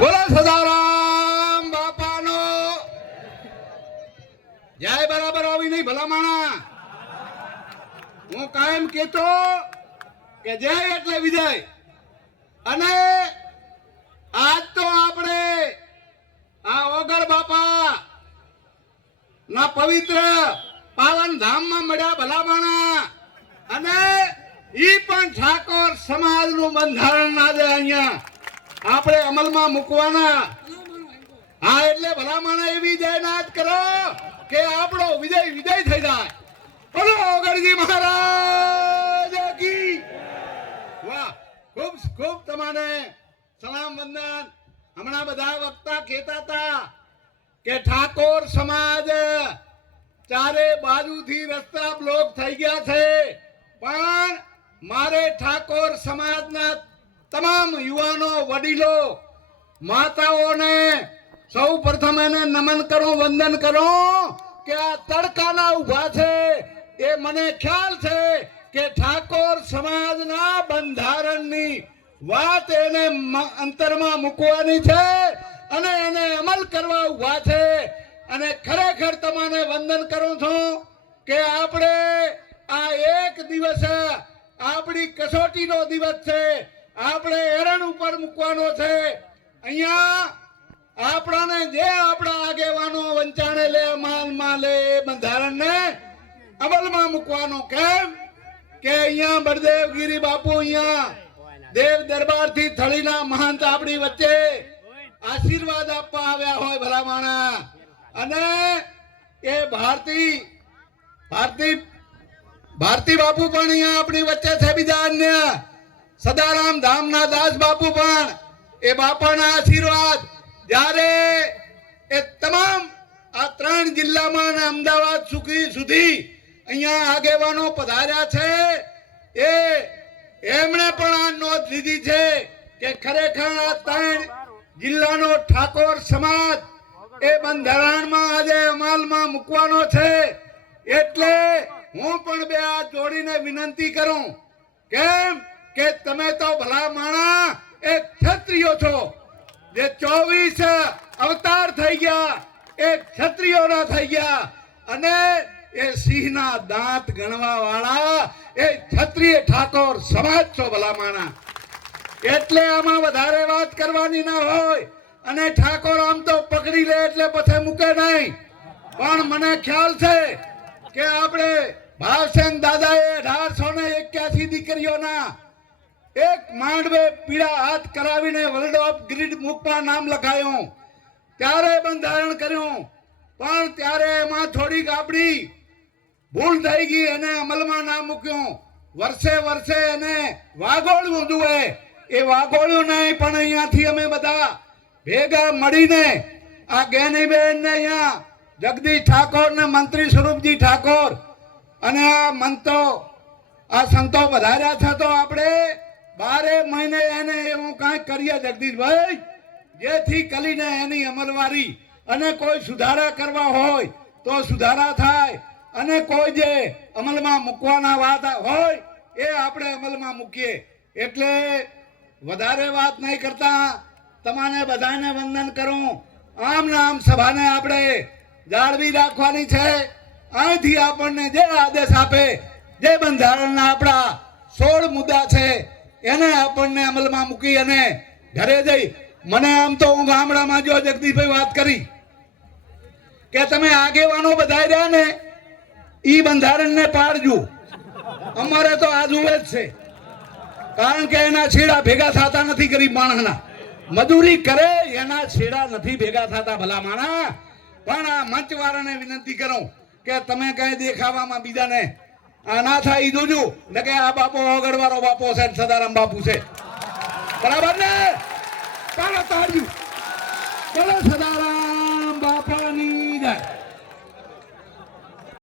બોલો સદારામ બાપાનો. જય બરાબર આવી નહીં ભલા માણા હું કાયમ કેતો કે જય એટલે વિજય. અને આજ તો આપણે આ ઓગળ બાપા ના પવિત્ર પાવન ધામમાં મળ્યા ભલામણા. અને ઈ પણ ઠાકોર સમાજનું બંધારણ આજે અહીંયા. આપણે અમલમાં મૂકવાના. હા, એટલે ભલામણ એવી જયનાથ કરો કે આપણો વિજય વિજય થઈ જાય. બોલો ઓગણજી મહારાજ કી. વાહ, ખૂબ ખૂબ તમારે સલામ વંદન. હમણાં બધા વક્તા કહેતા હતા કે ઠાકોર સમાજ ચારે બાજુથી રસ્તા બ્લોક થઈ ગયા છે. પણ મારે ઠાકોર સમાજના તમામ યુવાનો, વડીલો, માતાઓને સૌ પ્રથમ એને નમન કરો, વંદન કરો કે આ તડકાના ઊભા છે. એ મને ખ્યાલ છે કે ઠાકોર સમાજના બંધારણની વાત એને અંતરમાં મૂકવાની છે અને એને અમલ કરવા ઊભા છે. અને ખરેખર તમને વંદન કરું છું કે આપણે આ એક દિવસ આપણી કસોટીનો દિવસ છે. આપણે એરણ ઉપર મૂકવાનો છે. અહીંયા આપણાને જે આપણા આગેવાનો વંચાણે લે, માલમાં લે, એ બંધારણને અમલમાં મૂકવાનો કેમ? કે અહીંયા બળદેવગીરી બાપુ અહીંયા દેવ દરબારથી થળીના મહંત આપણી વચ્ચે આશીર્વાદ આપવા આવ્યા હોય ભલામાણા. અને એ ભારતી ભારતી ભારતી બાપુ પણ અહીંયા આપણી વચ્ચે છે બીજા અન્ય. સદારામ ધામના દાસ બાપુ પણ એ બાપાના આશીર્વાદ. જ્યારે એ તમામ આ ત્રણ જિલ્લામાં અને અમદાવાદ સુખી સુધી અહીંયા આગેવાનો પધાર્યા છે, એ એમણે પણ આ નોંધ લીધી છે કે ખરેખર આ ત્રણ જિલ્લાનો ઠાકોર સમાજ એ બંધારણમાં આજે અમલમાં મૂકવાનો છે. એટલે હું પણ બે હાથ જોડીને વિનંતી કરું, કેમ કે તમે તો ભલા માણા એ ક્ષત્રિયો છો. જે ચોવીસ અવતાર થઈ ગયા, એ ક્ષત્રિયોના થઈ ગયા, અને એ સિંહના દાંત ગણવા વાળા એ ક્ષત્રિય ઠાકોર સમાજ છો ભલા માણા. એટલે આમાં વધારે વાત કરવાની ના હોય, અને ઠાકોર આમ તો પકડી લે એટલે પછી મૂકે નહીં. પણ મને ખ્યાલ છે કે આપણે ભાવસેન દાદાએ અઢારસો ને એક્યાસી દીકરીઓના એક માંડવે પીળા હાથ કરાવીને વર્લ્ડ ઓફ ગ્રીડ બુકમાં નામ લખાયું. ત્યારે બંધારણ કર્યું. પણ ત્યારે એમાં થોડીક આપણી ભૂલ થઈ ગઈ, એને અમલમાં ના મૂક્યું. વર્ષે વર્ષે એને વાગોળવું જોઈએ એ વાગોળ્યું નહીં, પણ અહીંયાથી અમે બધા ભેગા મળીને આ ગેનીબેન ને અહીંયા જગદીશ ઠાકોર ને મંત્રી સ્વરૂપજી ઠાકોર અને આ મંતો આ સંતો વધાર્યા છે તો આપણે બારે મહિને એને એવું કાંઈક કરીએ જગદીશભાઈ, જેથી કરીને એની અમલવારી અને કોઈ સુધારા કરવા હોય તો સુધારા થાય અને કોઈ જે અમલમાં મૂકવાના વાત હોય એ આપણે અમલમાં મૂકીએ. એટલે વધારે વાત નહીં કરતા તમારે બધાને વંદન કરું. આમ નામ સભાને આપણે જાળવી રાખવાની છે. અહીંથી આપણને જે આદેશ આપે, જે બંધારણના આપણા સોળ મુદ્દા છે, એને આપણને અમલમાં મૂકી અને ઘરે જઈ, મને આમ તો હું ગામડામાં જો જગદીશભાઈ વાત કરી, કે તમે આગેવાનો બધા રહ્યા ને, ઈ બંધારણને પાડજો. અમારે તો આ જુએ જ છે. કારણ કે એના છેડા ભેગા થતા નથી ગરીબ માણસના. મજૂરી કરે, એના છેડા નથી ભેગા થતા ભલા માણા પણ આ મંચવાળાને વિનંતી કરું કે તમે કઈ દેખાવામાં બીજાને આ ના થાય ઈ જોજો. ને કે આ બાપો ઓગળવાળો બાપો છે સદારામ બાપુ છે. બરાબર ને? ચાલો તાળ્યું ચલો, સદારામ.